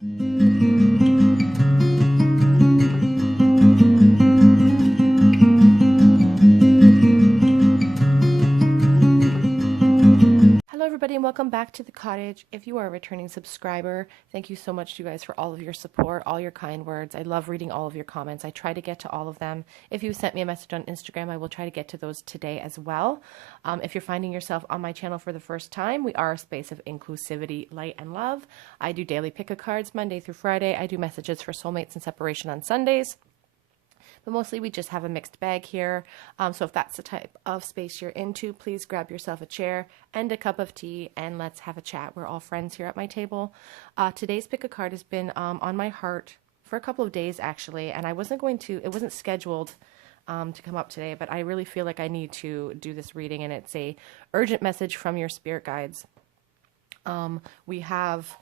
Hello everybody and welcome back to the cottage. If you are a returning subscriber, thank you so much to you guys for all of your support, all your kind words. I love reading all of your comments. I try to get to all of them. If you sent me a message on Instagram, I will try to get to those today as well. If you're finding yourself on my channel for the first time, we are a space of inclusivity, light, and love. I do daily pick-a-cards Monday through Friday. I do messages for soulmates and separation on Sundays. But mostly we just have a mixed bag here. So if that's the type of space you're into, please grab yourself a chair and a cup of tea and let's have a chat. We're all friends here at my table. Today's pick a card has been on my heart for a couple of days actually, and it wasn't scheduled to come up today, but I really feel like I need to do this reading, and it's a urgent message from your spirit guides. We have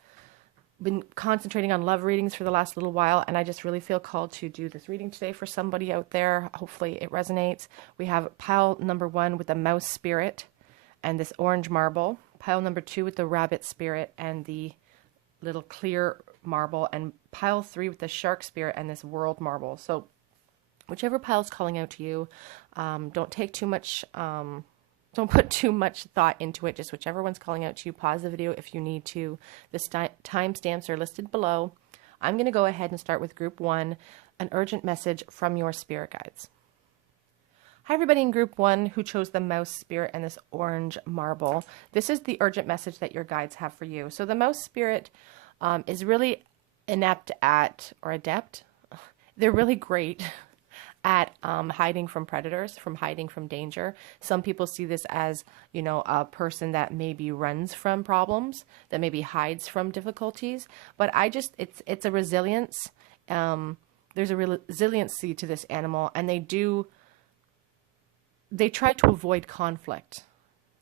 been concentrating on love readings for the last little while, and I just really feel called to do this reading today for somebody out there. Hopefully it resonates. We have pile number 1 with the mouse spirit and this orange marble, pile number 2 with the rabbit spirit and the little clear marble, and pile 3 with the shark spirit and this world marble. So whichever pile is calling out to you, don't put too much thought into it, just whichever one's calling out to you. Pause the video if you need to. The timestamps are listed below. I'm going to go ahead and start with group 1, an urgent message from your spirit guides. Hi everybody in group 1 who chose the mouse spirit and this orange marble. This is the urgent message that your guides have for you. So the mouse spirit is really adept. They're really great at hiding from predators, from hiding from danger. Some people see this as, you know, a person that maybe runs from problems, that maybe hides from difficulties. But it's a resilience. There's a resiliency to this animal, and they try to avoid conflict.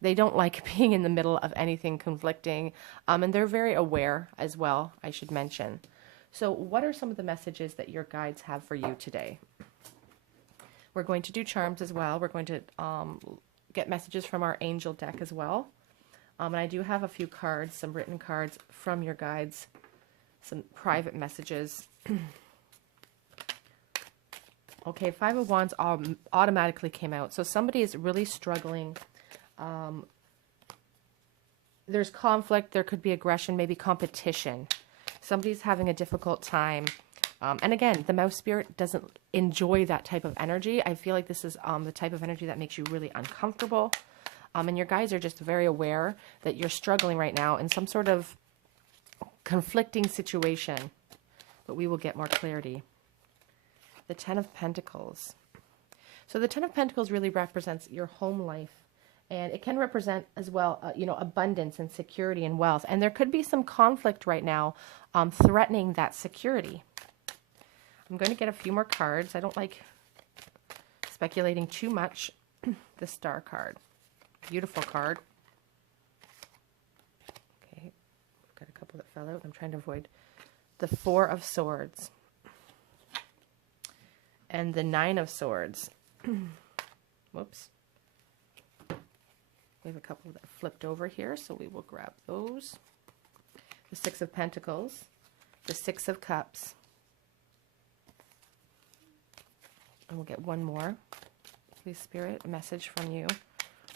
They don't like being in the middle of anything conflicting, and they're very aware as well, I should mention. So what are some of the messages that your guides have for you today? We're going to do charms as well. We're going to get messages from our angel deck as well. And I do have a few cards, some written cards from your guides, some private messages. Okay, 5 of Wands automatically came out. So somebody is really struggling. There's conflict. There could be aggression, maybe competition. Somebody's having a difficult time. And again, the mouse spirit doesn't enjoy that type of energy. I feel like this is the type of energy that makes you really uncomfortable. And your guides are just very aware that you're struggling right now in some sort of conflicting situation. But we will get more clarity. The 10 of Pentacles. So the 10 of Pentacles really represents your home life. And it can represent as well, you know, abundance and security and wealth. And there could be some conflict right now threatening that security. I'm going to get a few more cards. I don't like speculating too much. The Star card. Beautiful card. Okay, I've got a couple that fell out. I'm trying to avoid the 4 of Swords. And the 9 of Swords. Whoops. We have a couple that flipped over here, so we will grab those. The 6 of Pentacles. The 6 of Cups. And we'll get one more. Please, Spirit, a message from you,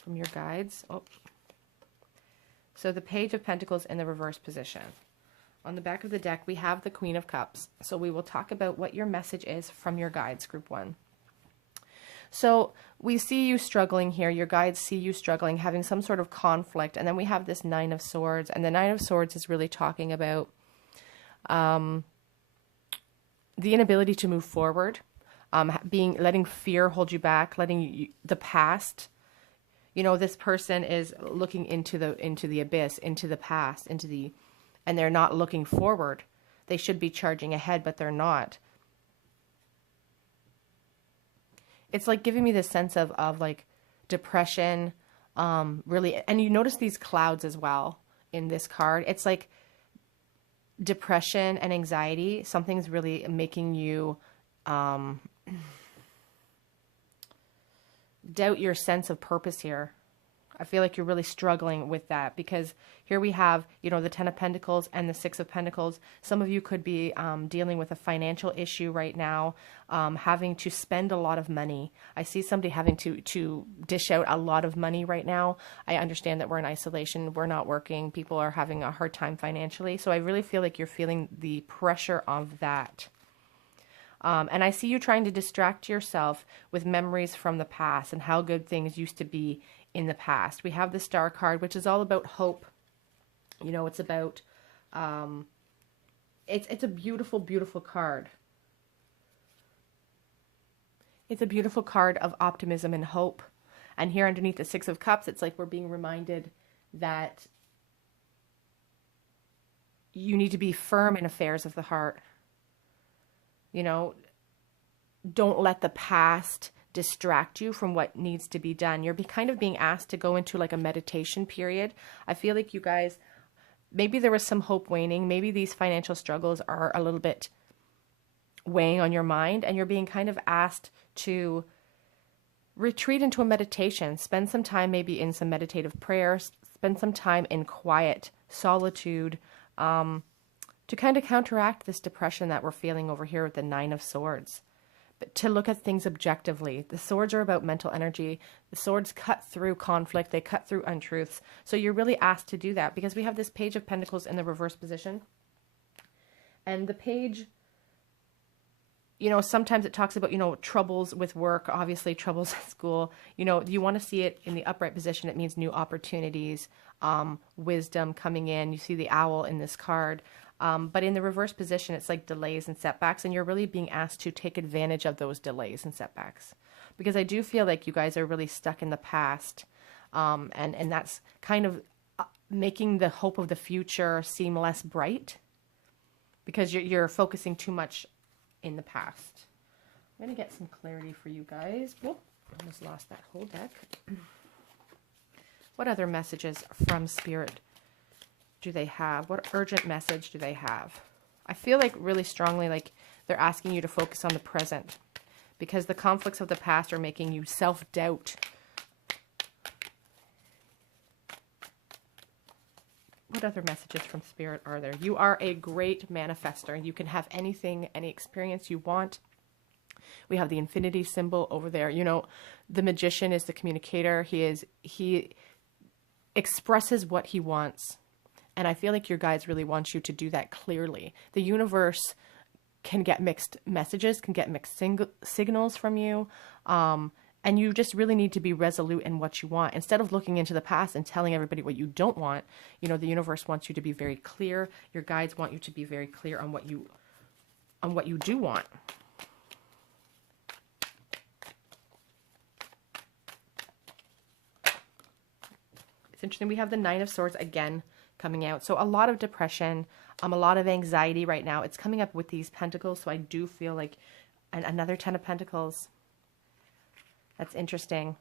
from your guides. Oh. So the Page of Pentacles in the reverse position. On the back of the deck, we have the Queen of Cups. So we will talk about what your message is from your guides, group 1. So we see you struggling here. Your guides see you struggling, having some sort of conflict. And then we have this 9 of Swords. And the 9 of Swords is really talking about the inability to move forward. Letting fear hold you back, letting the past, you know, this person is looking into the abyss, into the past, and they're not looking forward. They should be charging ahead, but they're not. It's like giving me this sense of like depression, really, and you notice these clouds as well in this card. It's like depression and anxiety. Something's really making you doubt your sense of purpose here. I feel like you're really struggling with that, because here we have, you know, the Ten of Pentacles and the Six of Pentacles. Some of you could be dealing with a financial issue right now, having to spend a lot of money. I see somebody having to dish out a lot of money right now. I understand that we're in isolation. We're not working. People are having a hard time financially. So I really feel like you're feeling the pressure of that. And I see you trying to distract yourself with memories from the past and how good things used to be in the past. We have the Star card, which is all about hope. You know, it's about, it's a beautiful, beautiful card. It's a beautiful card of optimism and hope. And here underneath the Six of Cups, it's like we're being reminded that you need to be firm in affairs of the heart. You know, don't let the past distract you from what needs to be done. You're kind of being asked to go into like a meditation period. I feel like you guys, maybe there was some hope waning. Maybe these financial struggles are a little bit weighing on your mind, and you're being kind of asked to retreat into a meditation. Spend some time maybe in some meditative prayers. Spend some time in quiet solitude, to kind of counteract this depression that we're feeling over here with the Nine of Swords. But to look at things objectively. The swords are about mental energy. The swords cut through conflict. They cut through untruths. So you're really asked to do that, because we have this Page of Pentacles in the reverse position. And the page, you know, sometimes it talks about, you know, troubles with work, obviously troubles at school. You know, you want to see it in the upright position. It means new opportunities, wisdom coming in. You see the owl in this card. But in the reverse position, it's like delays and setbacks, and you're really being asked to take advantage of those delays and setbacks. Because I do feel like you guys are really stuck in the past, and that's kind of making the hope of the future seem less bright, because you're focusing too much in the past. I'm going to get some clarity for you guys. Whoop, almost lost that whole deck. What other messages from Spirit do they have? What urgent message do they have? I feel like really strongly like they're asking you to focus on the present, because the conflicts of the past are making you self-doubt. What other messages from Spirit are there? You are a great manifester. You can have anything, any experience you want. We have the infinity symbol over there. You know, the magician is the communicator. He expresses what he wants. And I feel like your guides really want you to do that clearly. The universe can get mixed messages, can get mixed signals from you. And you just really need to be resolute in what you want. Instead of looking into the past and telling everybody what you don't want, you know, the universe wants you to be very clear. Your guides want you to be very clear on what you do want. It's interesting. We have the Nine of Swords again coming out. So a lot of depression, a lot of anxiety right now. It's coming up with these pentacles. So I do feel like another Ten of Pentacles. That's interesting.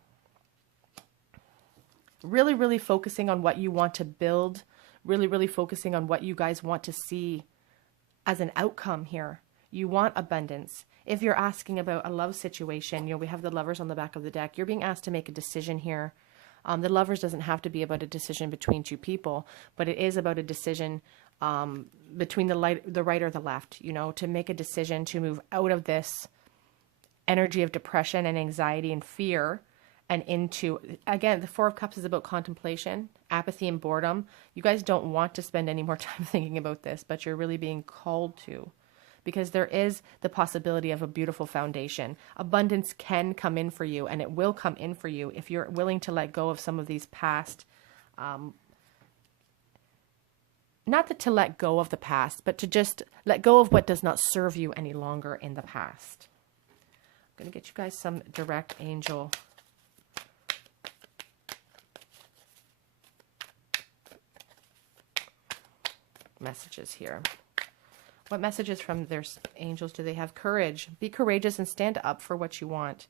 Really, really focusing on what you want to build. Really, really focusing on what you guys want to see as an outcome here. You want abundance. If you're asking about a love situation, you know, we have the Lovers on the back of the deck. You're being asked to make a decision here. The Lovers doesn't have to be about a decision between two people, but it is about a decision between the right or the left, you know, to make a decision to move out of this energy of depression and anxiety and fear and into, again, the Four of Cups is about contemplation, apathy, and boredom. You guys don't want to spend any more time thinking about this, but you're really being called to, because there is the possibility of a beautiful foundation. Abundance can come in for you, and it will come in for you if you're willing to let go of some of these past, not that to let go of the past, but to just let go of what does not serve you any longer in the past. I'm going to get you guys some direct angel messages here. What messages from their angels do they have? Courage. Be courageous and stand up for what you want.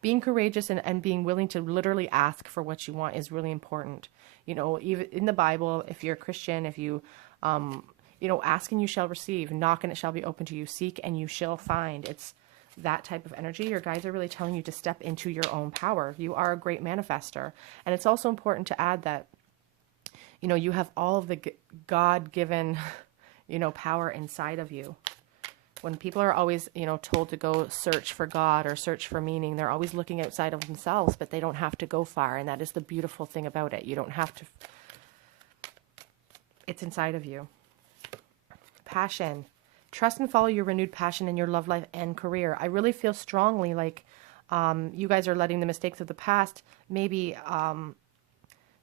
Being courageous and being willing to literally ask for what you want is really important. You know, even in the Bible, if you're a Christian, if you, you know, ask and you shall receive, knock and it shall be open to you, seek and you shall find. It's that type of energy, your guides are really telling you to step into your own power. You are a great manifester. And it's also important to add that, you know, you have all of the God-given, you know, power inside of you. When people are always, you know, told to go search for God or search for meaning, they're always looking outside of themselves, but they don't have to go far. And that is the beautiful thing about it. You don't have to. It's inside of you. Passion. Trust and follow your renewed passion in your love life and career. I really feel strongly like you guys are letting the mistakes of the past maybe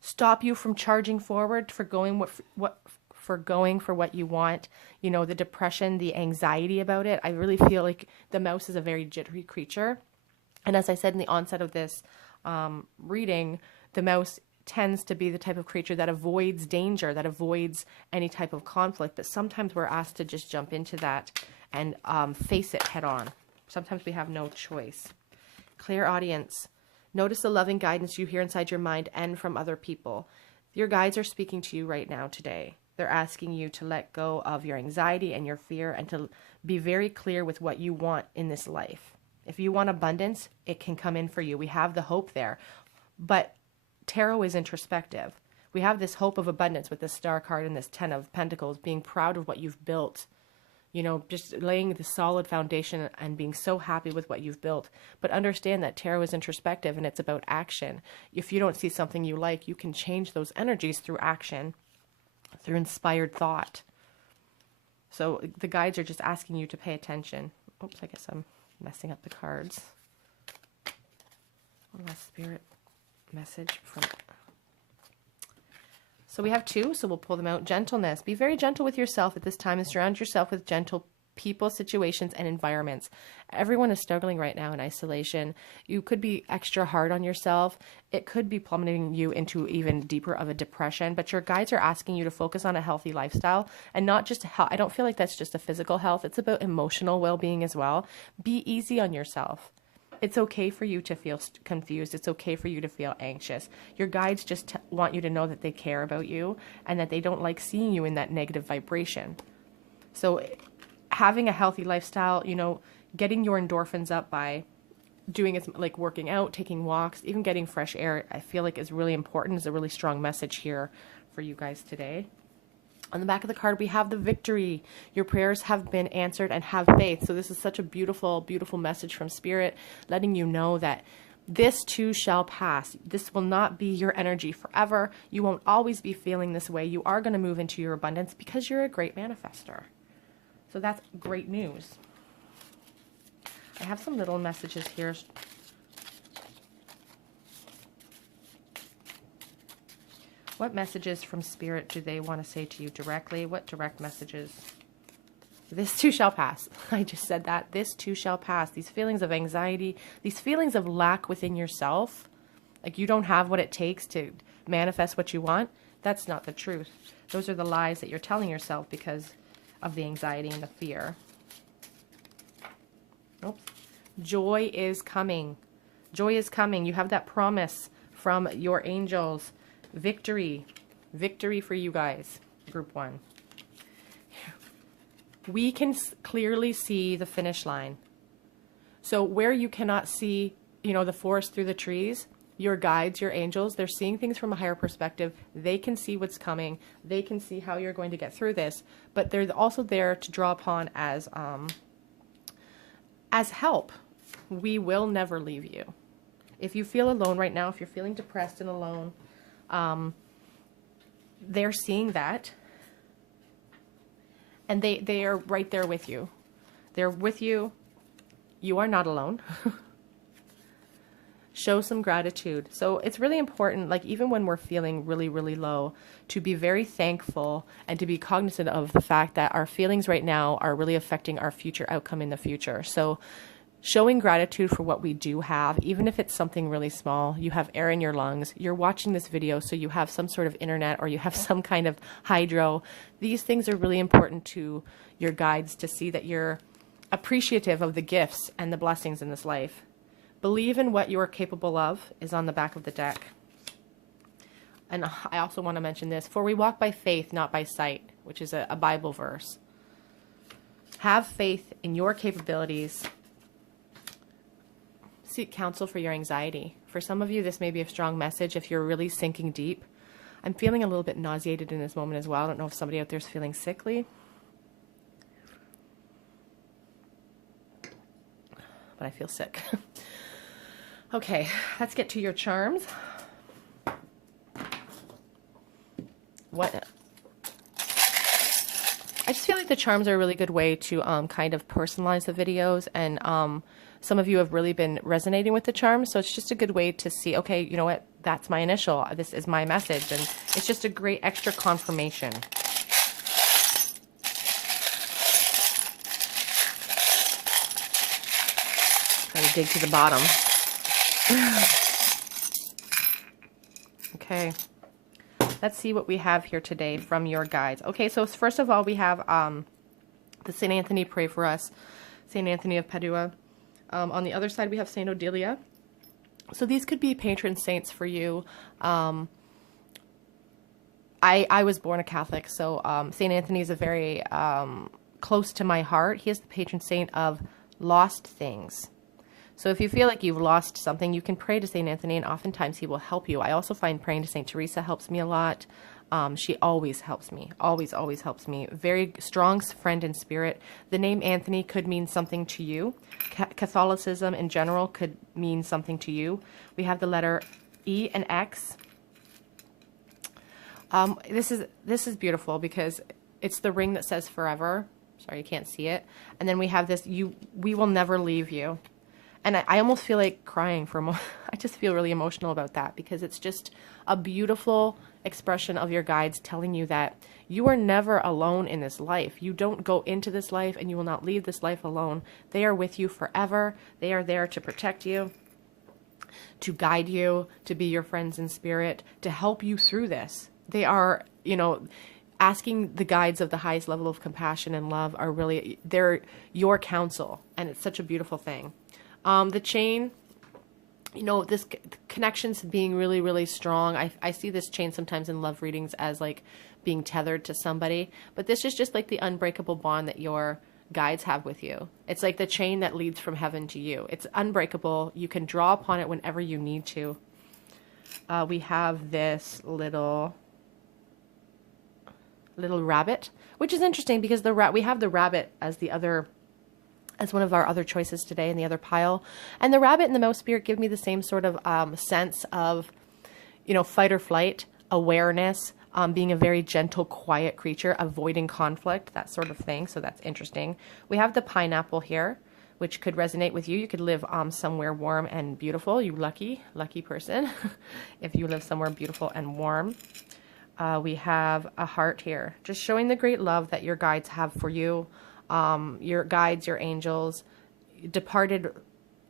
stop you from charging forward, for going for what you want. You know, the depression, the anxiety about it. I really feel like the mouse is a very jittery creature. And as I said in the onset of this reading, the mouse tends to be the type of creature that avoids danger, that avoids any type of conflict. But sometimes we're asked to just jump into that and face it head on. Sometimes we have no choice. Clear audience. Notice the loving guidance you hear inside your mind and from other people. Your guides are speaking to you right now today. They're asking you to let go of your anxiety and your fear and to be very clear with what you want in this life. If you want abundance, it can come in for you. We have the hope there. But tarot is introspective. We have this hope of abundance with the Star card and this 10 of Pentacles, being proud of what you've built. You know, just laying the solid foundation and being so happy with what you've built. But understand that tarot is introspective and it's about action. If you don't see something you like, you can change those energies through action, through inspired thought. So the guides are just asking you to pay attention. Oops, I guess I'm messing up the cards. One last spirit message from... So we have 2, so we'll pull them out. Gentleness. Be very gentle with yourself at this time and surround yourself with gentle people, situations, and environments. Everyone is struggling right now in isolation. You could be extra hard on yourself. It could be plummeting you into even deeper of a depression, but your guides are asking you to focus on a healthy lifestyle and not just health. I don't feel like that's just a physical health. It's about emotional well-being as well. Be easy on yourself. It's okay for you to feel confused. It's okay for you to feel anxious. Your guides just want you to know that they care about you and that they don't like seeing you in that negative vibration. So having a healthy lifestyle, you know, getting your endorphins up by doing it, like working out, taking walks, even getting fresh air, I feel like is really important. Is a really strong message here for you guys today. On the back of the card, we have the victory. Your prayers have been answered and have faith. So this is such a beautiful, beautiful message from Spirit, letting you know that this too shall pass. This will not be your energy forever. You won't always be feeling this way. You are going to move into your abundance because you're a great manifester. So that's great news. I have some little messages here. What messages from Spirit do they want to say to you directly? What direct messages? This too shall pass. I just said that. This too shall pass. These feelings of anxiety, these feelings of lack within yourself, like you don't have what it takes to manifest what you want, that's not the truth. Those are the lies that you're telling yourself because of the anxiety and the fear. Oops. Joy is coming. Joy is coming. You have that promise from your angels. Victory. Victory for you guys. Group 1. We can clearly see the finish line. So where you cannot see, you know, the forest through the trees, your guides, your angels, they're seeing things from a higher perspective. They can see what's coming. They can see how you're going to get through this. But they're also there to draw upon as help. We will never leave you. If you feel alone right now, if you're feeling depressed and alone, they're seeing that, and they are right there with you. They're with you. You are not alone. Show some gratitude. So it's really important, like even when we're feeling really, really low, to be very thankful and to be cognizant of the fact that our feelings right now are really affecting our future outcome in the future. So showing gratitude for what we do have, even if it's something really small. You have air in your lungs. You're watching this video, so you have some sort of internet or you have some kind of hydro. These things are really important to your guides to see that you're appreciative of the gifts and the blessings in this life. Believe in what you are capable of is on the back of the deck. And I also want to mention this. For we walk by faith, not by sight, which is a Bible verse. Have faith in your capabilities Seek counsel for your anxiety. For some of you, this may be a strong message if you're really sinking deep. I'm feeling a little bit nauseated in this moment as well. I don't know if somebody out there is feeling sickly, but I feel sick. Okay, let's get to your charms. What? I just feel like the charms are a really good way to kind of personalize the videos, and some of you have really been resonating with the charms, so it's just a good way to see, okay, you know what, that's my initial, this is my message, and it's just a great extra confirmation. Gotta dig to the bottom. Okay. Let's see what we have here today from your guides. Okay, so first of all, we have the St. Anthony Pray For Us, St. Anthony of Padua. On the other side, we have St. Odelia. So these could be patron saints for you. I was born a Catholic, so St. Anthony is a very close to my heart. He is the patron saint of lost things. So if you feel like you've lost something, you can pray to St. Anthony, and oftentimes he will help you. I also find praying to St. Teresa helps me a lot. She always helps me, always helps me. Very strong friend in spirit. The name Anthony could mean something to you. Catholicism in general could mean something to you. We have the letter E and X. This is beautiful because it's the ring that says forever. Sorry, you can't see it. And then we have this, we will never leave you. And I almost feel like crying I just feel really emotional about that, because it's just a beautiful expression of your guides telling you that you are never alone in this life. You don't go into this life and you will not leave this life alone. They are with you forever. They are there to protect you, to guide you, to be your friends in spirit, to help you through this. They are, you know, asking the guides of the highest level of compassion and love are really, they're your counsel, and it's such a beautiful thing. The chain, you know, this connections being really, really strong. I see this chain sometimes in love readings as like being tethered to somebody, but this is just like the unbreakable bond that your guides have with you. It's like the chain that leads from heaven to you. It's unbreakable. You can draw upon it whenever you need to. We have this little rabbit, which is interesting because we have the rabbit as one of our other choices today in the other pile. And the rabbit and the mouse spirit give me the same sort of sense of, you know, fight or flight, awareness, being a very gentle, quiet creature, avoiding conflict, that sort of thing. So that's interesting. We have the pineapple here, which could resonate with you. You could live somewhere warm and beautiful. You lucky person if you live somewhere beautiful and warm. We have a heart here, just showing the great love that your guides have for you. Your guides, your angels, departed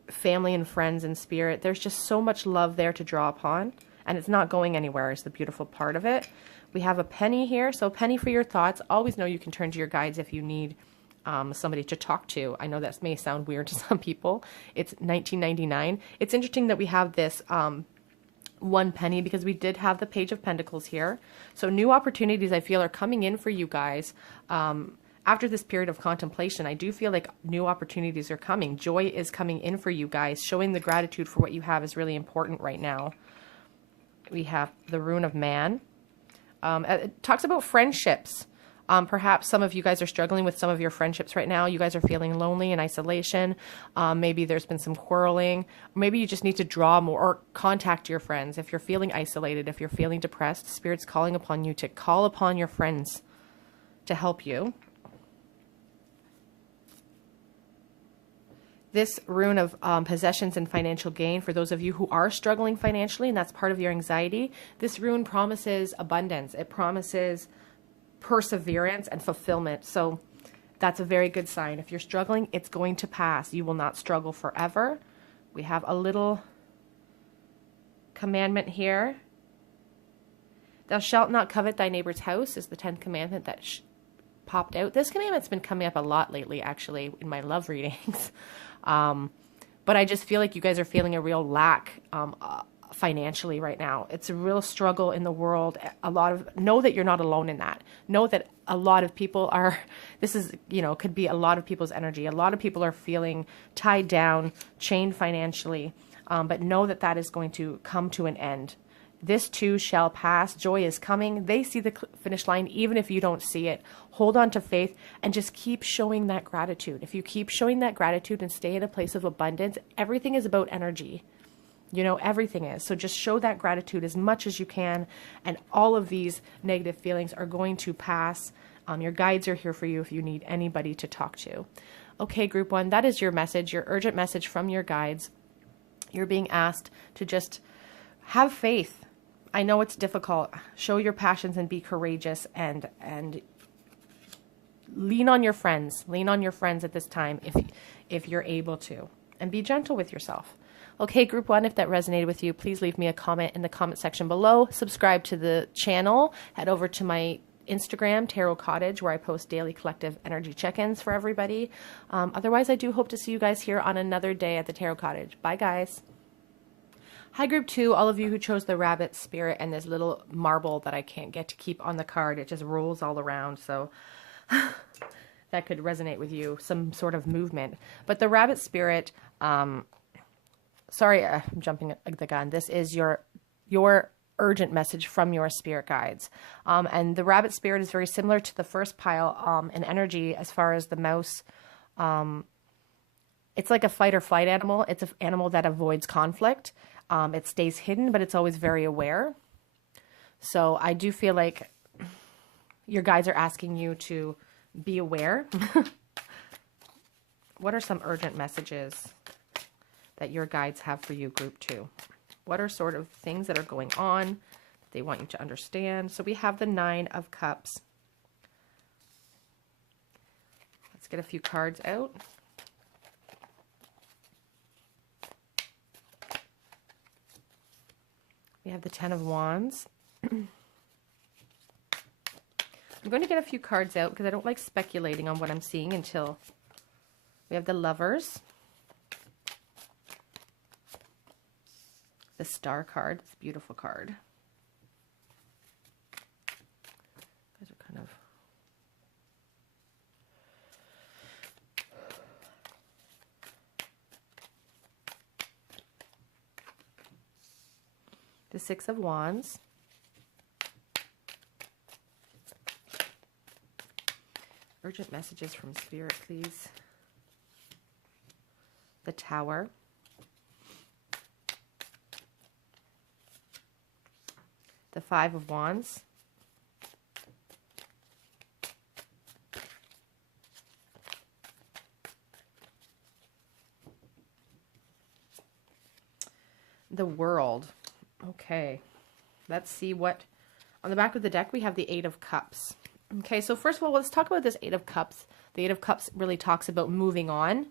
family and friends in spirit. There's just so much love there to draw upon, and it's not going anywhere is the beautiful part of it. We have a penny here, so a penny for your thoughts. Always know you can turn to your guides if you need somebody to talk to. I know that may sound weird to some people. It's $19.99. It's interesting that we have this one penny because we did have the Page of Pentacles here. So new opportunities I feel are coming in for you guys. After this period of contemplation, I do feel like new opportunities are coming. Joy is coming in for you guys. Showing the gratitude for what you have is really important right now. We have the Rune of Man. It talks about friendships. Perhaps some of you guys are struggling with some of your friendships right now. You guys are feeling lonely and isolation. Maybe there's been some quarreling. Maybe you just need to draw more or contact your friends. If you're feeling isolated, if you're feeling depressed, Spirit's calling upon you to call upon your friends to help you. This rune of possessions and financial gain, for those of you who are struggling financially and that's part of your anxiety, this rune promises abundance. It promises perseverance and fulfillment. So that's a very good sign. If you're struggling, it's going to pass. You will not struggle forever. We have a little commandment here. Thou shalt not covet thy neighbor's house is the 10th commandment that popped out. This commandment's been coming up a lot lately, actually, in my love readings. But I just feel like you guys are feeling a real lack financially right now. It's a real struggle in the world. Know that you're not alone in that. Know that a lot of people are, this is, could be a lot of people's energy. A lot of people are feeling tied down, chained financially, but know that that is going to come to an end. This too shall pass. Joy is coming. They see the finish line, even if you don't see it. Hold on to faith and just keep showing that gratitude. If you keep showing that gratitude and stay in a place of abundance, everything is about energy. Everything is. So just show that gratitude as much as you can. And all of these negative feelings are going to pass. Your guides are here for you if you need anybody to talk to. Okay, group 1, that is your message, your urgent message from your guides. You're being asked to just have faith. I know it's difficult. Show your passions and be courageous, and lean on your friends. Lean on your friends at this time if you're able to. And be gentle with yourself. Okay, group 1, if that resonated with you, please leave me a comment in the comment section below. Subscribe to the channel. Head over to my Instagram, Tarot Cottage, where I post daily collective energy check-ins for everybody. Otherwise, I do hope to see you guys here on another day at the Tarot Cottage. Bye, guys. Hi, group 2, all of you who chose the rabbit spirit and this little marble that I can't get to keep on the card. It just rolls all around, so that could resonate with you, some sort of movement. But the rabbit spirit, sorry, I'm jumping the gun. This is your urgent message from your spirit guides. And the rabbit spirit is very similar to the first pile in energy as far as the mouse. It's like a fight or flight animal. It's an animal that avoids conflict. It stays hidden, but it's always very aware. So I do feel like your guides are asking you to be aware. What are some urgent messages that your guides have for you, group 2? What are sort of things that are going on that they want you to understand? So we have the 9 of Cups. Let's get a few cards out. We have the 10 of Wands. I'm going to get a few cards out because I don't like speculating on what I'm seeing until we have the Lovers. The Star card. It's a beautiful card. These are kind of... The 6 of Wands. Urgent messages from Spirit, please. The Tower. The 5 of Wands. The World. Okay, let's see what, on the back of the deck, we have the 8 of Cups. Okay, so first of all, let's talk about this 8 of Cups. The 8 of Cups really talks about moving on.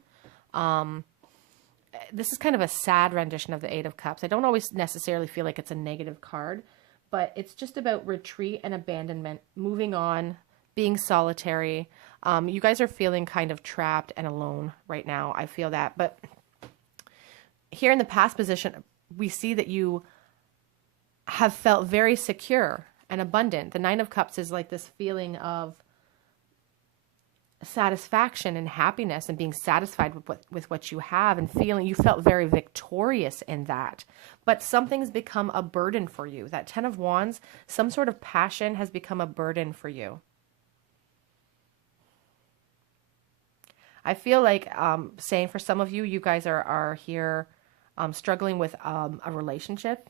This is kind of a sad rendition of the 8 of Cups. I don't always necessarily feel like it's a negative card, but it's just about retreat and abandonment, moving on, being solitary. You guys are feeling kind of trapped and alone right now. I feel that. But here in the past position, we see that you have felt very secure and abundant. The 9 of Cups is like this feeling of satisfaction and happiness and being satisfied with what you have and feeling you felt very victorious in that. But something's become a burden for you. That 10 of Wands, some sort of passion has become a burden for you. I feel like saying for some of you, you guys are here struggling with a relationship.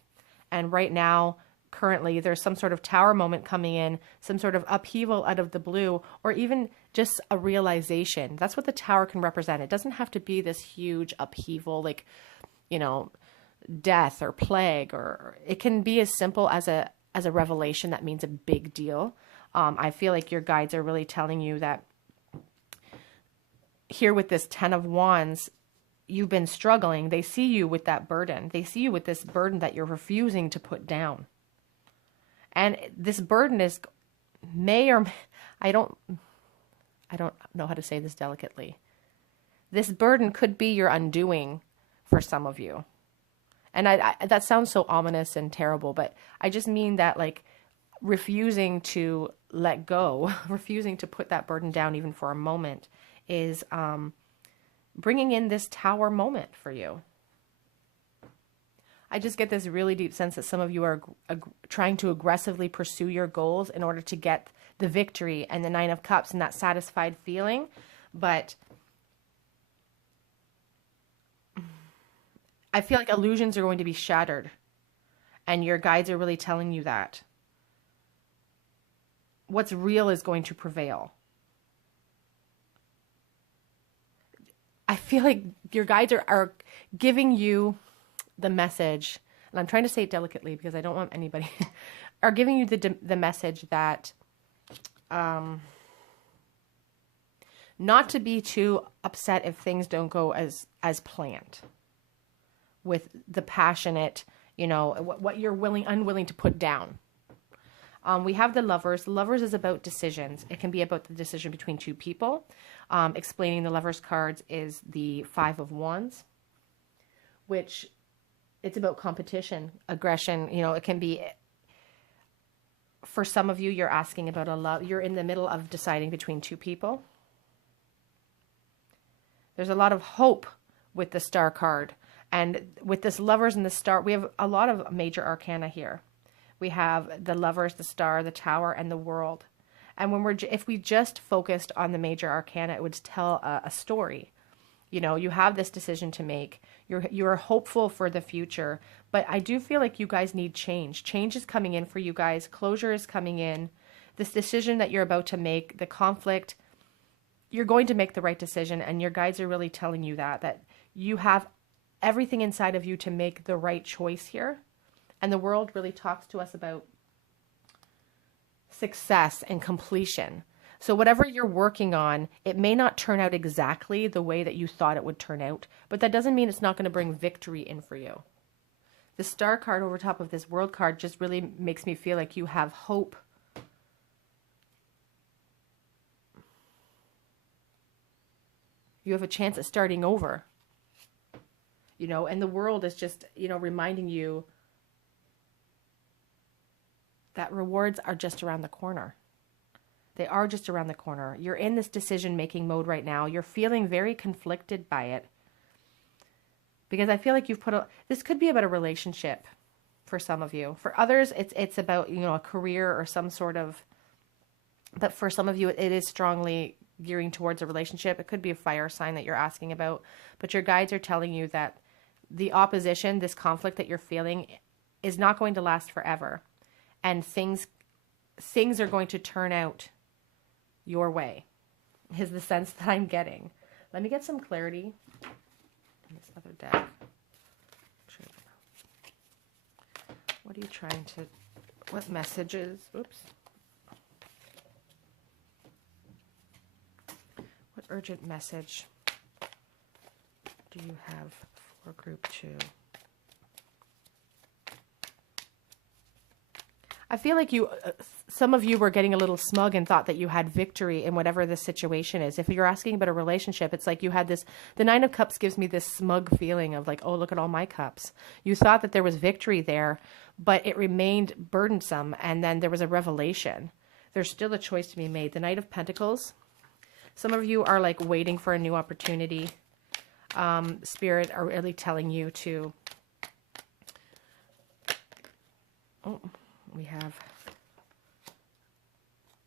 And right now, currently, there's some sort of tower moment coming in, some sort of upheaval out of the blue, or even just a realization. That's what the tower can represent. It doesn't have to be this huge upheaval, like, death or plague, or it can be as simple as a revelation that means a big deal. I feel like your guides are really telling you that here with this 10 of Wands, you've been struggling. They see you with that burden. They see you with this burden that you're refusing to put down. And this burden is I don't know how to say this delicately. This burden could be your undoing for some of you. And that sounds so ominous and terrible, but I just mean that, like, refusing to let go, refusing to put that burden down even for a moment is bringing in this tower moment for you. I just get this really deep sense that some of you are trying to aggressively pursue your goals in order to get the victory and the Nine of Cups and that satisfied feeling. But I feel like illusions are going to be shattered, and your guides are really telling you that. What's real is going to prevail. I feel like your guides are giving you the message, and I'm trying to say it delicately because I don't want anybody, are giving you the message that not to be too upset if things don't go as planned, with the passionate, you know, what you're unwilling to put down. We have the Lovers. Lovers is about decisions. It can be about the decision between two people. Explaining the Lovers cards is the Five of Wands, which it's about competition, aggression. You know, it can be, for some of you, you're asking about a love. You're in the middle of deciding between two people. There's a lot of hope with the Star card. And with this Lovers and the Star, we have a lot of major arcana here. We have the Lovers, the Star, the Tower, and the World. And when if we just focused on the major arcana, it would tell a story. You know, you have this decision to make. You're hopeful for the future, but I do feel like you guys need change. Change is coming in for you guys. Closure is coming in. This decision that you're about to make, the conflict, you're going to make the right decision, and your guides are really telling you that you have everything inside of you to make the right choice here. And the World really talks to us about success and completion. So whatever you're working on, it may not turn out exactly the way that you thought it would turn out, but that doesn't mean it's not going to bring victory in for you. The Star card over top of this World card just really makes me feel like you have hope. You have a chance at starting over. You know, and the World is just, you know, reminding you that rewards are just around the corner. They are just around the corner. You're in this decision-making mode right now. You're feeling very conflicted by it. Because I feel like you've this could be about a relationship for some of you. For others, it's about, you know, a career or some sort of, but for some of you, it is strongly gearing towards a relationship. It could be a fire sign that you're asking about. But your guides are telling you that the opposition, this conflict that you're feeling, is not going to last forever. And things are going to turn out your way, is the sense that I'm getting. Let me get some clarity in this other deck. What are you trying to, what messages, oops. What urgent message do you have for group 2? I feel like some of you were getting a little smug and thought that you had victory in whatever the situation is. If you're asking about a relationship, it's like you had this, the Nine of Cups gives me this smug feeling of like, oh, look at all my cups. You thought that there was victory there, but it remained burdensome. And then there was a revelation. There's still a choice to be made. The Knight of Pentacles. Some of you are like waiting for a new opportunity. Spirit are really telling you to, we have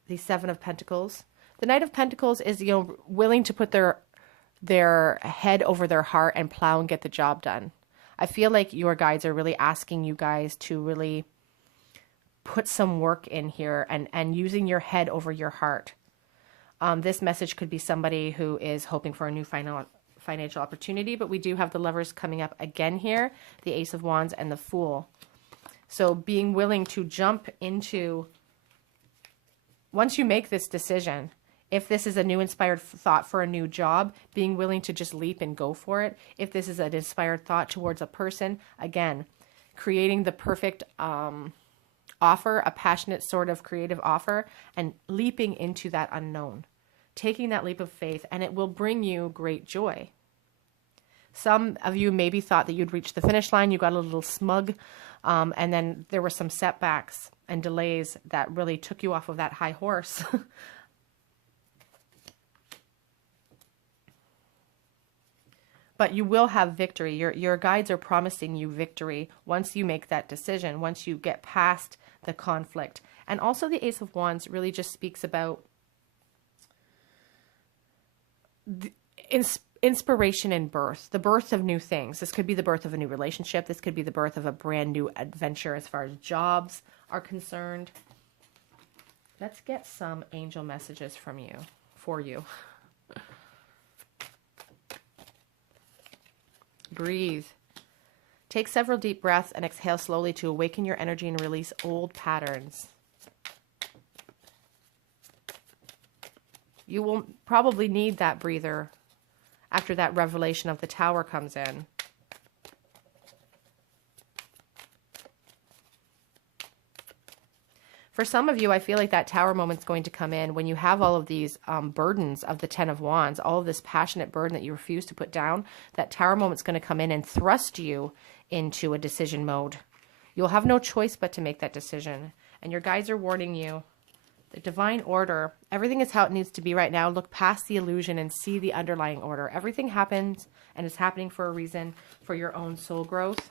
the Seven of Pentacles. The Knight of Pentacles is, you know, willing to put their head over their heart and plow and get the job done. I feel like your guides are really asking you guys to really put some work in here and using your head over your heart. This message could be somebody who is hoping for a new financial opportunity, but we do have the Lovers coming up again here, the Ace of Wands and the Fool. So being willing to jump into, once you make this decision, if this is a new inspired thought for a new job, being willing to just leap and go for it. If this is an inspired thought towards a person, again, creating the perfect offer, a passionate sort of creative offer, and leaping into that unknown. Taking that leap of faith, and it will bring you great joy. Some of you maybe thought that you'd reach the finish line. You got a little smug. And then there were some setbacks and delays that really took you off of that high horse. But you will have victory. Your guides are promising you victory once you make that decision, once you get past the conflict. And also the Ace of Wands really just speaks about inspiration and birth, the birth of new things. This could be the birth of a new relationship. This could be the birth of a brand new adventure as far as jobs are concerned. Let's get some angel messages from you, for you. Breathe. Take several deep breaths and exhale slowly to awaken your energy and release old patterns. You will probably need that breather after that revelation of the Tower comes in. For some of you, I feel like that Tower moment's going to come in when you have all of these burdens of the Ten of Wands, all of this passionate burden that you refuse to put down. That Tower moment's going to come in and thrust you into a decision mode. You'll have no choice but to make that decision. And your guides are warning you. The divine order, everything is how it needs to be right now. Look past the illusion and see the underlying order. Everything happens and is happening for a reason, for your own soul growth.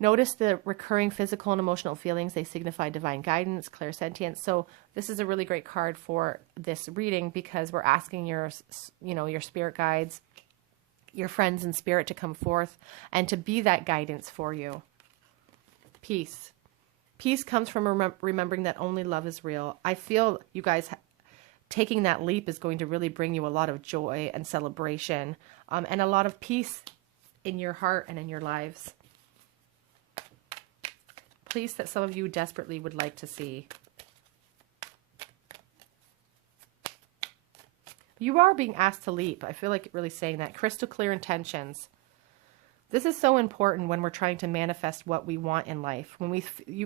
Notice the recurring physical and emotional feelings. They signify divine guidance, clairsentience. So this is a really great card for this reading because we're asking your spirit guides, your friends in spirit to come forth and to be that guidance for you. Peace. Peace comes from remembering that only love is real. I feel you guys taking that leap is going to really bring you a lot of joy and celebration and a lot of peace in your heart and in your lives. Peace that some of you desperately would like to see. You are being asked to leap. I feel like really saying that. Crystal clear intentions. This is so important when we're trying to manifest what we want in life.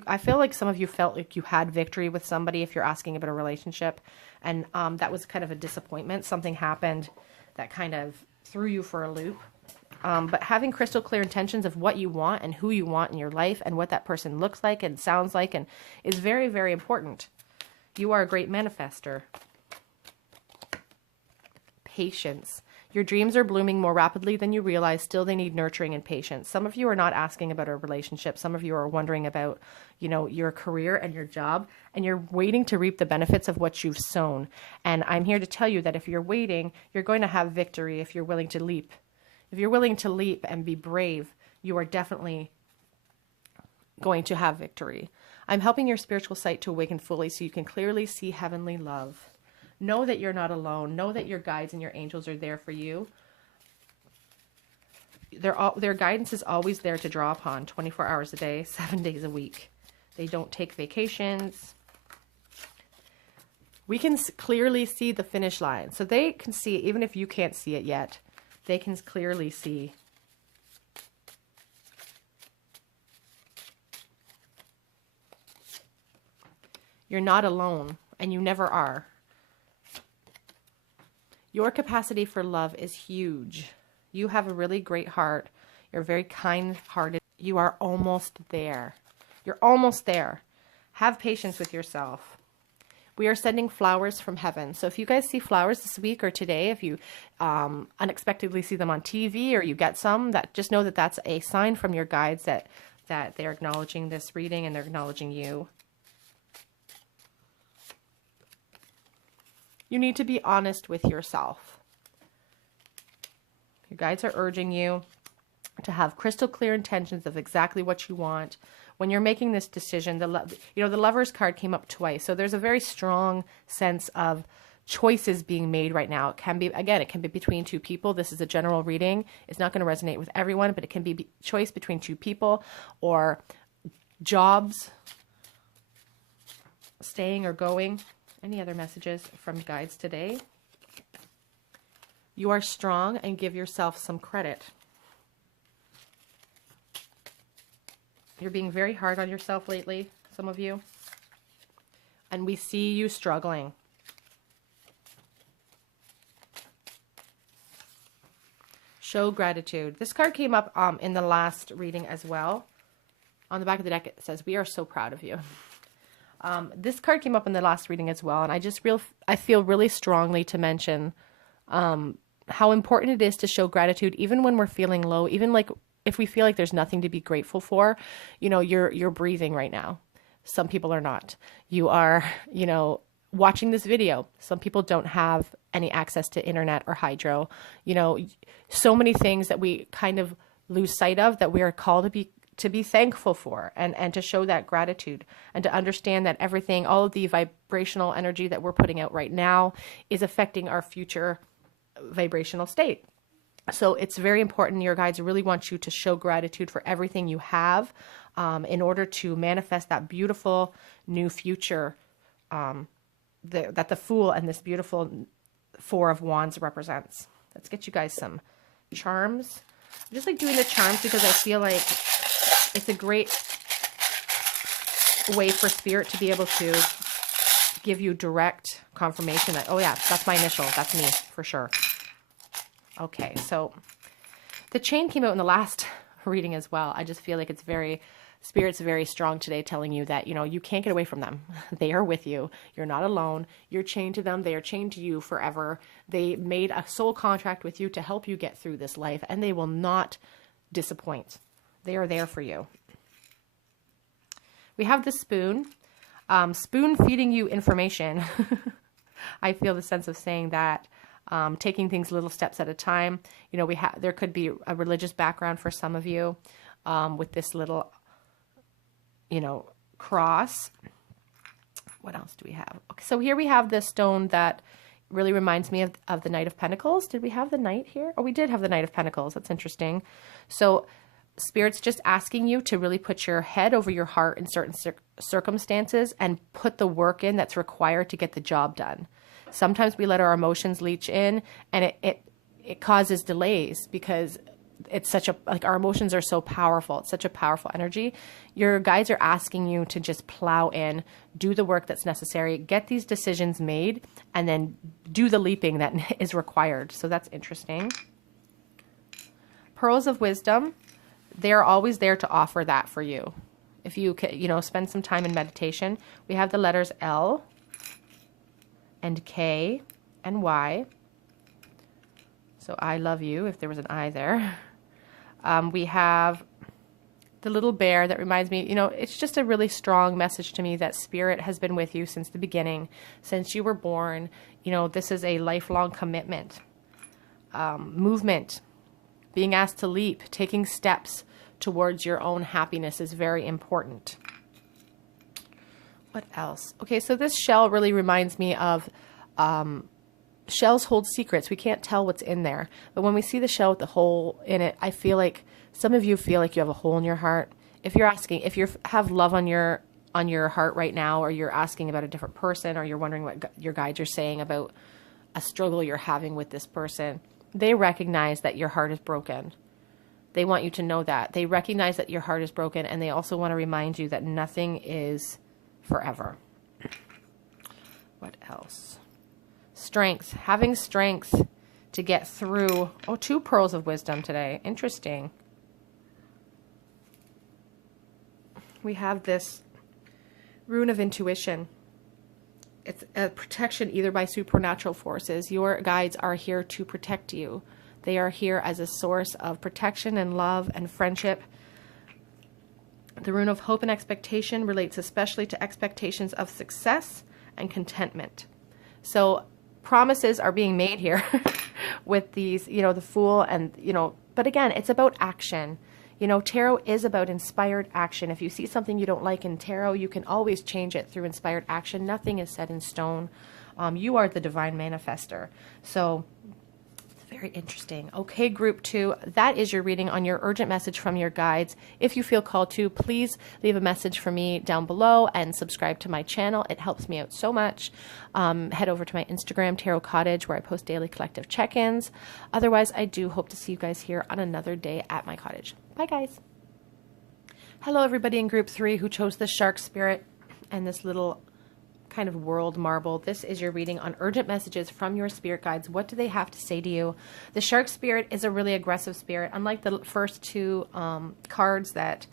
I feel like some of you felt like you had victory with somebody if you're asking about a relationship. And that was kind of a disappointment. Something happened that kind of threw you for a loop. But having crystal clear intentions of what you want and who you want in your life and what that person looks like and sounds like and is very, very important. You are a great manifester. Patience. Your dreams are blooming more rapidly than you realize. Still, they need nurturing and patience. Some of you are not asking about a relationship. Some of you are wondering about, your career and your job, and you're waiting to reap the benefits of what you've sown. And I'm here to tell you that if you're waiting, you're going to have victory if you're willing to leap. If you're willing to leap and be brave, you are definitely going to have victory. I'm helping your spiritual sight to awaken fully so you can clearly see heavenly love. Know that you're not alone. Know that your guides and your angels are there for you. Their guidance is always there to draw upon 24 hours a day, 7 days a week. They don't take vacations. We can clearly see the finish line. So they can see it, even if you can't see it yet. They can clearly see. You're not alone, and you never are. Your capacity for love is huge. You have a really great heart. You're very kind-hearted. You are almost there. You're almost there. Have patience with yourself. We are sending flowers from heaven. So if you guys see flowers this week or today, if you unexpectedly see them on TV or you get some, just know that that's a sign from your guides that they're acknowledging this reading and they're acknowledging you. You need to be honest with yourself. Your guides are urging you to have crystal clear intentions of exactly what you want. When you're making this decision, the Lover's card came up twice. So there's a very strong sense of choices being made right now. It can be, again, it can be between two people. This is a general reading. It's not going to resonate with everyone, but it can be choice between two people or jobs, staying or going. Any other messages from guides today? You are strong and give yourself some credit. You're being very hard on yourself lately, some of you. And we see you struggling. Show gratitude. This card came up in the last reading as well. On the back of the deck, it says, "We are so proud of you." This card came up in the last reading as well, and I feel really strongly to mention how important it is to show gratitude, even when we're feeling low, even like if we feel like there's nothing to be grateful for. You know, you're breathing right now. Some people are not. You are, you know, watching this video. Some people don't have any access to internet or hydro. You know, so many things that we kind of lose sight of that we are called to be thankful for, and to show that gratitude, and to understand that everything, all of the vibrational energy that we're putting out right now is affecting our future vibrational state. So it's very important. Your guides really want you to show gratitude for everything you have in order to manifest that beautiful new future that the Fool and this beautiful Four of Wands represents. Let's get you guys some charms. I just like doing the charms because I feel like it's a great way for Spirit to be able to give you direct confirmation that, oh yeah, that's my initial. That's me for sure. Okay, so the chain came out in the last reading as well. I just feel like Spirit's very strong today, telling you that, you know, you can't get away from them. They are with you. You're not alone. You're chained to them. They are chained to you forever. They made a soul contract with you to help you get through this life, and they will not disappoint. They are there for you. We have the spoon. Spoon feeding you information. I feel the sense of saying that. Taking things little steps at a time. You know, there could be a religious background for some of you with this little, you know, cross. What else do we have? Okay, so here we have this stone that really reminds me of the Knight of Pentacles. Did we have the Knight here? Oh, we did have the Knight of Pentacles. That's interesting. So Spirit's just asking you to really put your head over your heart in certain circumstances and put the work in that's required to get the job done. Sometimes we let our emotions leach in, and it causes delays because it's such a, like, our emotions are so powerful. It's such a powerful energy. Your guides are asking you to just plow in, do the work that's necessary, get these decisions made, and then do the leaping that is required. So that's interesting. Pearls of Wisdom, they're always there to offer that for you. If you, you know, spend some time in meditation. We have the letters L and K and Y. So I love you, if there was an I there. We have the little bear that reminds me, you know, it's just a really strong message to me that Spirit has been with you since the beginning, since you were born. You know, this is a lifelong commitment, movement, being asked to leap, taking steps towards your own happiness is very important. What else? Okay, so this shell really reminds me of shells hold secrets. We can't tell what's in there. But when we see the shell with the hole in it, I feel like some of you feel like you have a hole in your heart. If you're asking, if you have love on your heart right now, or you're asking about a different person, or you're wondering what your guides are saying about a struggle you're having with this person, they recognize that your heart is broken. They want you to know that. They recognize that your heart is broken, and they also want to remind you that nothing is forever. What else? Strength. Having strength to get through. Oh, 2 pearls of wisdom today. Interesting. We have this rune of intuition. It's a protection either by supernatural forces. Your guides are here to protect you. They are here as a source of protection and love and friendship. The rune of hope and expectation relates especially to expectations of success and contentment. So promises are being made here with these, you know, the Fool, and, you know, but again, it's about action. You know, tarot is about inspired action. If you see something you don't like in tarot, you can always change it through inspired action. Nothing is set in stone. You are the divine manifester. So very interesting. Okay, group 2, that is your reading on your urgent message from your guides. If you feel called to, please leave a message for me down below and subscribe to my channel. It helps me out so much. Head over to my Instagram, Tarot Cottage, where I post daily collective check-ins. Otherwise, I do hope to see you guys here on another day at my cottage. Bye, guys. Hello, everybody in group 3 who chose the shark spirit and this little kind of world marble. This is your reading on urgent messages from your spirit guides. What do they have to say to you? The shark spirit is a really aggressive spirit. Unlike the first two cards that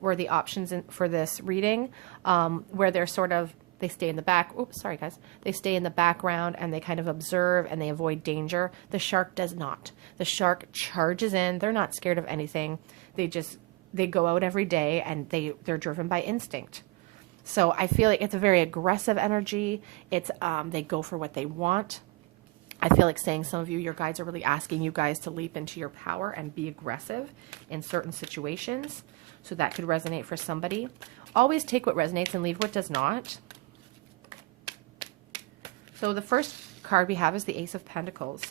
were the options for this reading, where they're sort of, they stay in the back. Oops, sorry guys. They stay in the background and they kind of observe and they avoid danger. The shark does not. The shark charges in. They're not scared of anything. They go out every day and they're driven by instinct. So I feel like it's a very aggressive energy. It's they go for what they want. I feel like saying some of you, your guides are really asking you guys to leap into your power and be aggressive in certain situations. So that could resonate for somebody. Always take what resonates and leave what does not. So the first card we have is the Ace of Pentacles.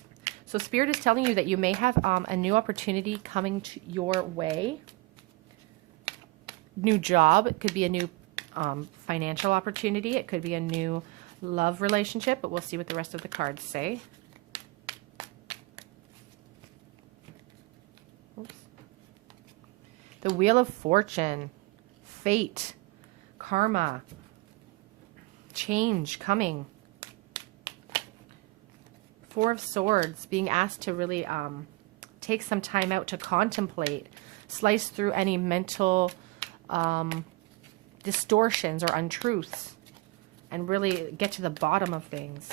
So Spirit is telling you that you may have a new opportunity coming to your way. New job. It could be a new financial opportunity. It could be a new love relationship, but we'll see what the rest of the cards say. Oops. The Wheel of Fortune, fate, karma, change coming. Four of Swords, being asked to really take some time out to contemplate, slice through any mental distortions or untruths, and really get to the bottom of things.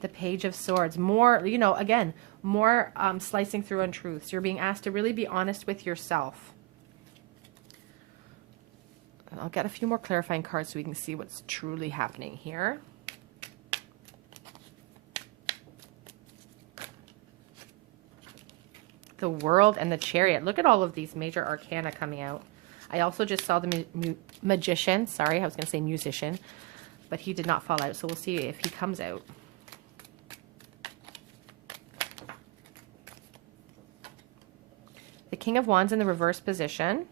The Page of Swords, more, you know, again, more slicing through untruths. You're being asked to really be honest with yourself. I'll get a few more clarifying cards so we can see what's truly happening here. The World and the Chariot. Look at all of these major arcana coming out. I also just saw the Magician. Sorry, I was going to say musician, but he did not fall out, so we'll see if he comes out. The King of Wands in the reverse position.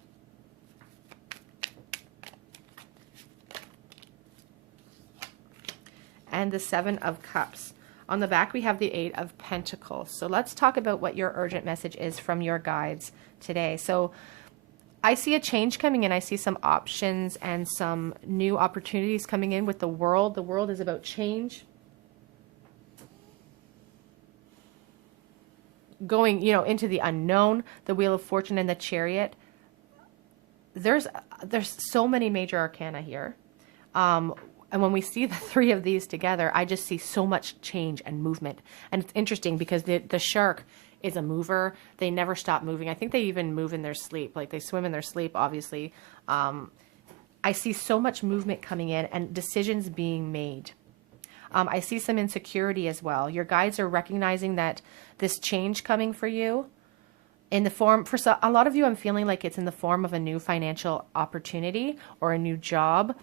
And the Seven of Cups. On the back, we have the Eight of Pentacles. So let's talk about what your urgent message is from your guides today. So I see a change coming in. I see some options and some new opportunities coming in with the World. The World is about change. Going, you know, into the unknown. The Wheel of Fortune and the Chariot. There's so many major arcana here. And when we see the three of these together, I just see so much change and movement. And it's interesting because the shark is a mover. They never stop moving. I think they even move in their sleep. Like they swim in their sleep, obviously. I see so much movement coming in and decisions being made. I see some insecurity as well. Your guides are recognizing that this change coming for you in the form, for a lot of you, I'm feeling like it's in the form of a new financial opportunity or a new job.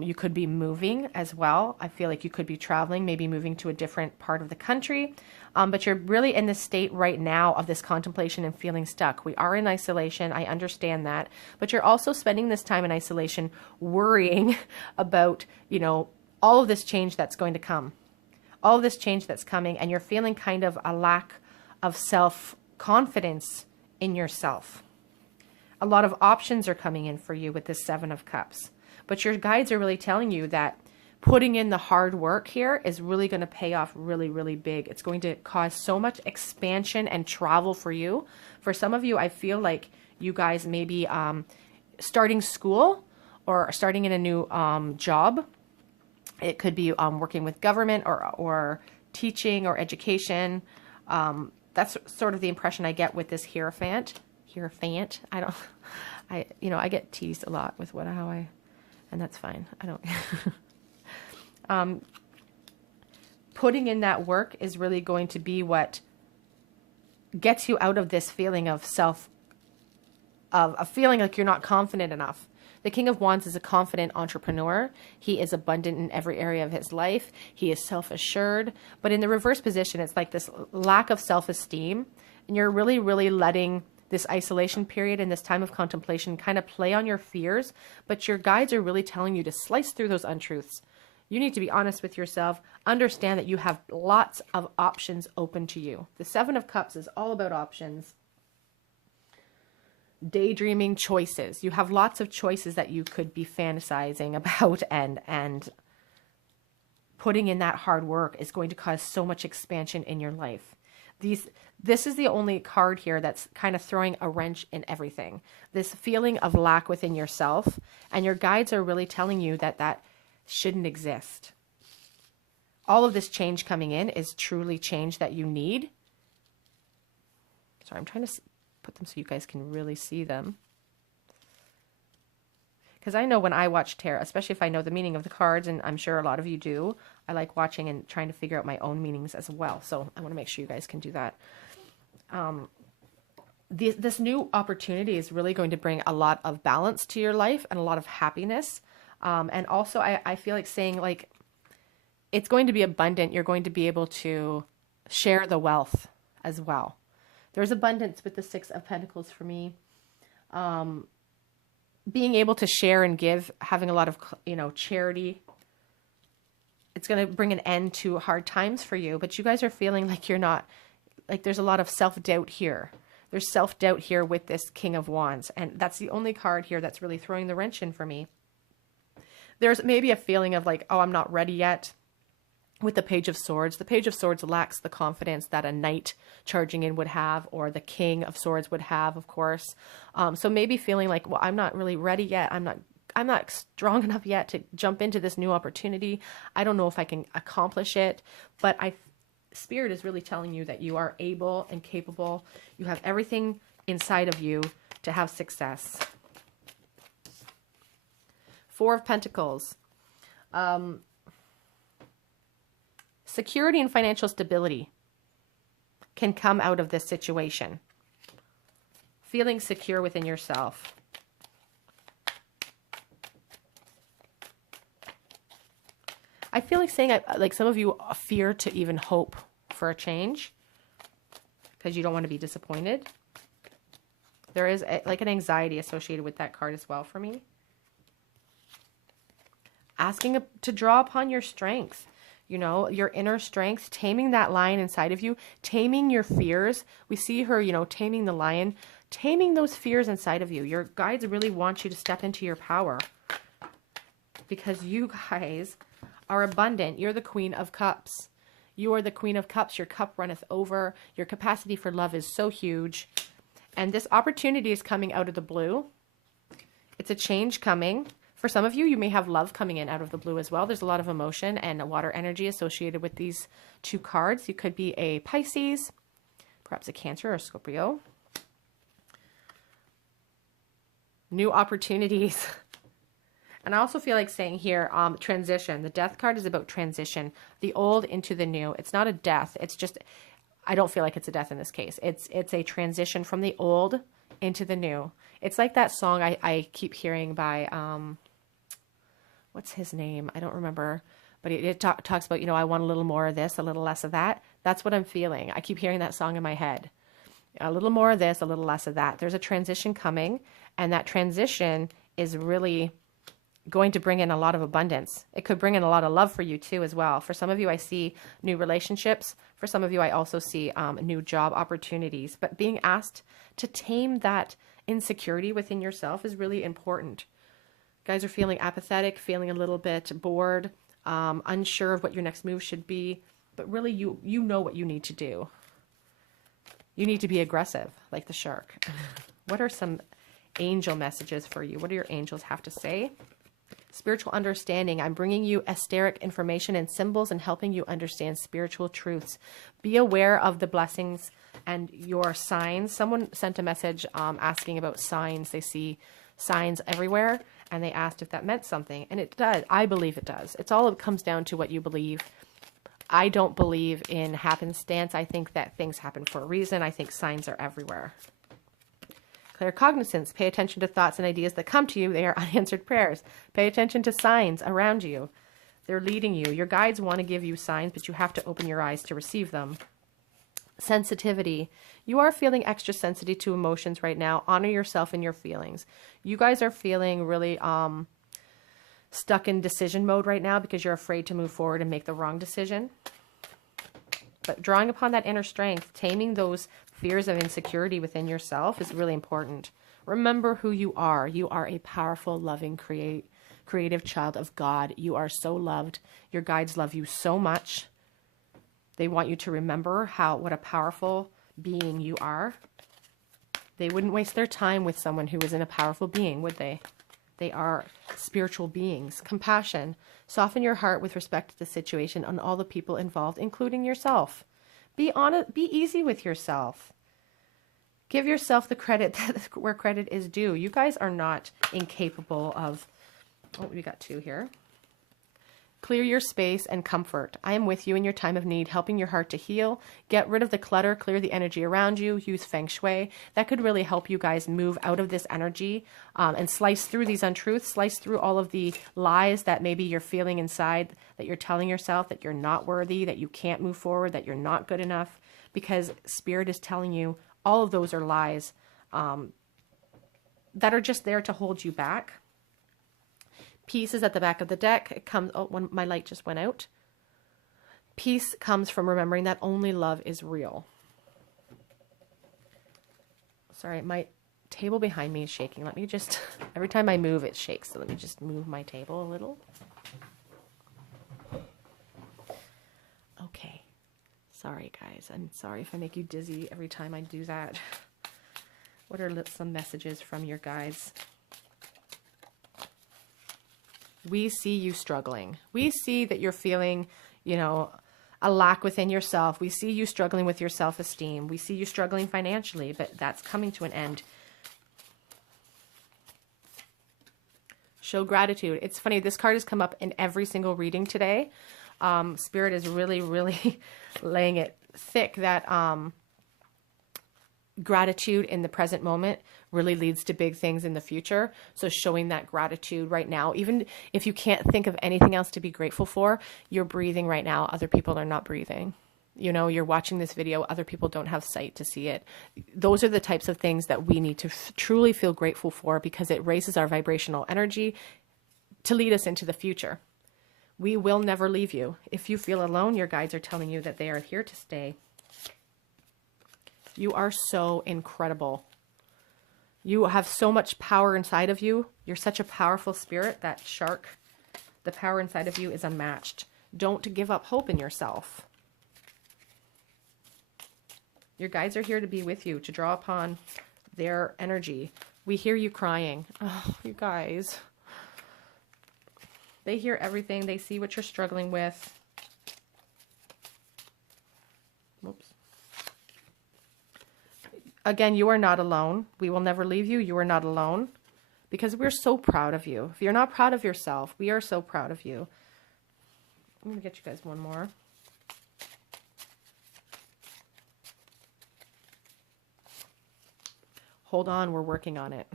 You could be moving as well. I feel like you could be traveling, maybe moving to a different part of the country. But you're really in this state right now of this contemplation and feeling stuck. We are in isolation. I understand that. But you're also spending this time in isolation worrying about, you know, all of this change that's going to come. All of this change that's coming. And you're feeling kind of a lack of self-confidence in yourself. A lot of options are coming in for you with this Seven of Cups. But your guides are really telling you that putting in the hard work here is really going to pay off really, really big. It's going to cause so much expansion and travel for you. For some of you, I feel like you guys may be starting school or starting in a new job. It could be working with government or teaching or education. That's sort of the impression I get with this Hierophant. Hierophant. I get teased a lot with and that's fine. I don't. Putting in that work is really going to be what gets you out of this feeling of a feeling like you're not confident enough. The King of Wands is a confident entrepreneur. He is abundant in every area of his life. He is self-assured. But in the reverse position, it's like this lack of self-esteem. And you're really, really letting this isolation period and this time of contemplation kind of play on your fears, but your guides are really telling you to slice through those untruths. You need to be honest with yourself, understand that you have lots of options open to you. The Seven of Cups is all about options. daydreaming choices. You have lots of choices that you could be fantasizing about, and putting in that hard work is going to cause so much expansion in your life. This is the only card here that's kind of throwing a wrench in everything. This feeling of lack within yourself, and your guides are really telling you that that shouldn't exist. All of this change coming in is truly change that you need. Sorry, I'm trying to put them so you guys can really see them. Because I know when I watch tarot, especially if I know the meaning of the cards, and I'm sure a lot of you do, I like watching and trying to figure out my own meanings as well. So I want to make sure you guys can do that. This new opportunity is really going to bring a lot of balance to your life and a lot of happiness. And also I feel like saying, like, it's going to be abundant. You're going to be able to share the wealth as well. There's abundance with the Six of Pentacles for me. Being able to share and give, having a lot of, charity. It's going to bring an end to hard times for you, but you guys are feeling like you're not, like there's a lot of self-doubt here. There's self-doubt here with this King of Wands, and that's the only card here that's really throwing the wrench in for me. There's maybe a feeling of like, oh, I'm not ready yet. With the Page of Swords, the Page of Swords lacks the confidence that a knight charging in would have, or the King of Swords would have, of course. So maybe feeling like, well, I'm not really ready yet. I'm not strong enough yet to jump into this new opportunity. I don't know if I can accomplish it, but Spirit is really telling you that you are able and capable. You have everything inside of you to have success. Four of Pentacles. Security and financial stability can come out of this situation. Feeling secure within yourself. I feel like saying, like some of you fear to even hope for a change because you don't want to be disappointed. There is like an anxiety associated with that card as well for me. Asking to draw upon your strength. Your inner strength, taming that lion inside of you, taming your fears. We see her, taming the lion, taming those fears inside of you. Your guides really want you to step into your power because you guys are abundant. You're the Queen of Cups. You are the Queen of Cups. Your cup runneth over. Your capacity for love is so huge. And this opportunity is coming out of the blue. It's a change coming. For some of you, you may have love coming in out of the blue as well. There's a lot of emotion and water energy associated with these two cards. You could be a Pisces, perhaps a Cancer or a Scorpio. New opportunities. And I also feel like saying here, transition. The Death card is about transition. The old into the new. It's not a death. It's just, I don't feel like it's a death in this case. It's a transition from the old into the new. It's like that song I keep hearing by... what's his name? I don't remember, but it talks about, I want a little more of this, a little less of that. That's what I'm feeling. I keep hearing that song in my head. A little more of this, a little less of that. There's a transition coming, and that transition is really going to bring in a lot of abundance. It could bring in a lot of love for you too as well. For some of you, I see new relationships. For some of you, I also see new job opportunities. But being asked to tame that insecurity within yourself is really important. Guys are feeling apathetic, feeling a little bit bored, unsure of what your next move should be, but really you know what you need to do. You need to be aggressive, like the shark. What are some angel messages for you? What do your angels have to say? Spiritual understanding. I'm bringing you esoteric information and symbols and helping you understand spiritual truths. Be aware of the blessings and your signs. Someone sent a message asking about signs. They see signs everywhere, and they asked if that meant something, and it does. I believe it does. It comes down to what you believe. I don't believe in happenstance. I think that things happen for a reason. I think signs are everywhere. Claircognizance. Pay attention to thoughts and ideas that come to you. They are unanswered prayers. Pay attention to signs around you. They're leading you. Your guides want to give you signs, but you have to open your eyes to receive them. Sensitivity. You are feeling extra sensitive to emotions right now. Honor yourself and your feelings. You guys are feeling really stuck in decision mode right now because you're afraid to move forward and make the wrong decision. But drawing upon that inner strength, taming those fears of insecurity within yourself is really important. Remember who you are. You are a powerful, loving, creative child of God. You are so loved. Your guides love you so much. They want you to remember what a powerful being you are. They wouldn't waste their time with someone who isn't a powerful being, would they? They are spiritual beings. Compassion. Soften your heart with respect to the situation and all the people involved, including yourself. Be honest. Be easy with yourself. Give yourself the credit where credit is due. You guys are not incapable of... Oh, we got 2 here. Clear your space and comfort. I am with you in your time of need, helping your heart to heal. Get rid of the clutter, clear the energy around you, use feng shui. That could really help you guys move out of this energy and slice through these untruths, slice through all of the lies that maybe you're feeling inside, that you're telling yourself that you're not worthy, that you can't move forward, that you're not good enough, because Spirit is telling you all of those are lies that are just there to hold you back. Peace is at the back of the deck. It comes, my light just went out. Peace comes from remembering that only love is real. Sorry, my table behind me is shaking. Let me just, every time I move, it shakes. So let me just move my table a little. Okay. Sorry, guys. I'm sorry if I make you dizzy every time I do that. What are some messages from your guides? We see you struggling. We see that you're feeling, you know, a lack within yourself. We see you struggling with your self-esteem. We see you struggling financially, but that's coming to an end. Show gratitude. It's funny, this card has come up in every single reading today. Spirit is really, really laying it thick that gratitude in the present moment really leads to big things in the future. So showing that gratitude right now, even if you can't think of anything else to be grateful for, you're breathing right now. Other people are not breathing. You know, you're watching this video. Other people don't have sight to see it. Those are the types of things that we need to truly feel grateful for, because it raises our vibrational energy to lead us into the future. We will never leave you. If you feel alone, your guides are telling you that they are here to stay. You are so incredible. You have so much power inside of you. You're such a powerful spirit. That shark, the power inside of you is unmatched. Don't give up hope in yourself. Your guides are here to be with you, to draw upon their energy. We hear you crying. Oh, you guys. They hear everything. They see what you're struggling with. Whoops. Again, you are not alone. We will never leave you. You are not alone, because we're so proud of you. If you're not proud of yourself, we are so proud of you. I'm going to get you guys one more. Hold on, we're working on it.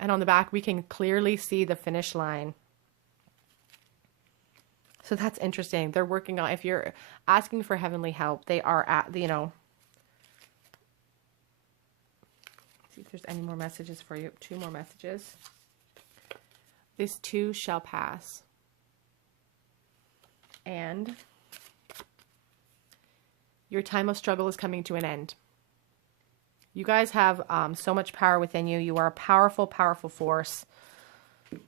And on the back, we can clearly see the finish line. So that's interesting. They're working on, if you're asking for heavenly help, they are at, you know. See if there's any more messages for you. 2 more messages. This too shall pass. And your time of struggle is coming to an end. You guys have so much power within you. You are a powerful, powerful force.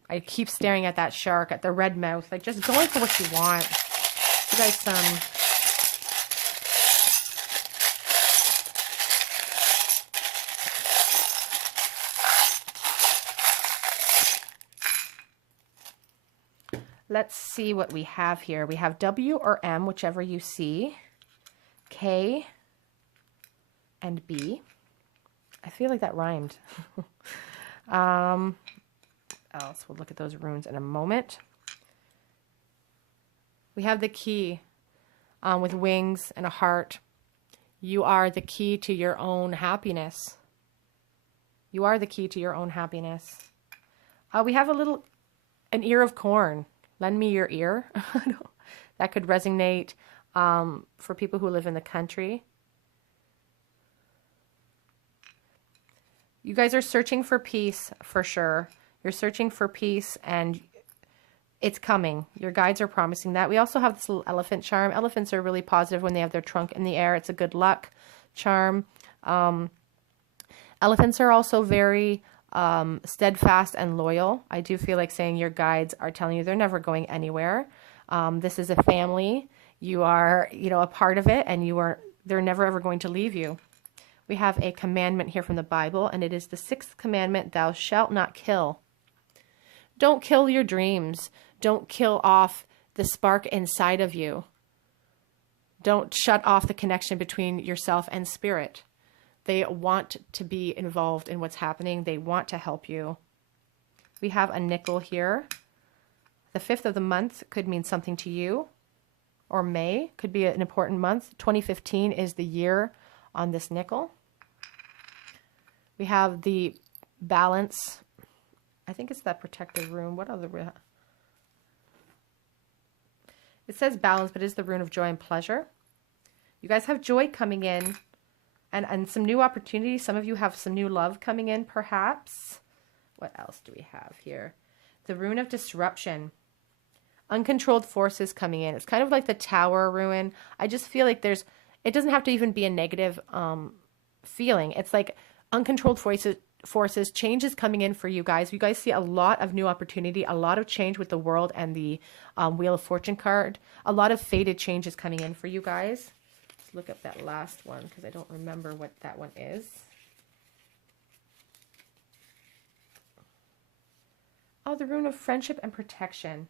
I keep staring at that shark, at the red mouth, like just going for what you want. You guys, let's see what we have here. We have W or M, whichever you see, K, and B. I feel like that rhymed. Else we'll look at those runes in a moment. We have the key with wings and a heart. You are the key to your own happiness. You are the key to your own happiness. We have an ear of corn. Lend me your ear. That could resonate for people who live in the country. You guys are searching for peace for sure. You're searching for peace, and it's coming. Your guides are promising that. We also have this little elephant charm. Elephants are really positive when they have their trunk in the air. It's a good luck charm. Elephants are also very steadfast and loyal. I do feel like saying your guides are telling you they're never going anywhere. This is a family. You are, a part of it, and they're never ever going to leave you. We have a commandment here from the Bible, and it is the 6th commandment, thou shalt not kill. Don't kill your dreams. Don't kill off the spark inside of you. Don't shut off the connection between yourself and spirit. They want to be involved in what's happening. They want to help you. We have a nickel here. The 5th of the month could mean something to you, or May could be an important month. 2015 is the year on this nickel. We have the balance. I think it's that protective rune. What other? It says balance, but it's the rune of joy and pleasure. You guys have joy coming in, and some new opportunities. Some of you have some new love coming in, perhaps. What else do we have here? The rune of disruption. Uncontrolled forces coming in. It's kind of like the tower rune. I just feel like it doesn't have to even be a negative feeling. It's like uncontrolled forces, change is coming in for you guys. You guys see a lot of new opportunity, a lot of change with the world and the Wheel of Fortune card. A lot of fated changes coming in for you guys. Let's look up that last one because I don't remember what that one is. Oh, the rune of friendship and protection.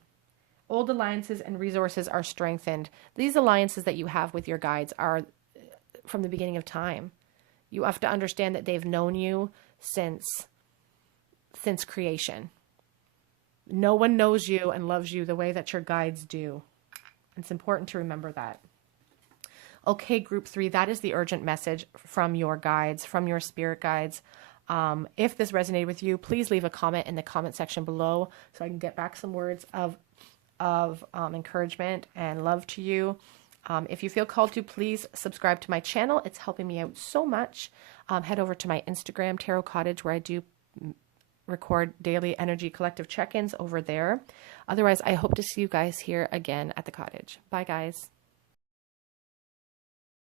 Old alliances and resources are strengthened. These alliances that you have with your guides are from the beginning of time. You have to understand that they've known you since creation. No one knows you and loves you the way that your guides do. It's important to remember that. Okay, group 3, that is the urgent message from your guides, from your spirit guides. If this resonated with you, please leave a comment in the comment section below so I can get back some words of encouragement and love to you. If you feel called to, please subscribe to my channel. It's helping me out so much. Head over to my Instagram, Tarot Cottage, where I do record daily energy collective check-ins over there. Otherwise, I hope to see you guys here again at the cottage. Bye, guys.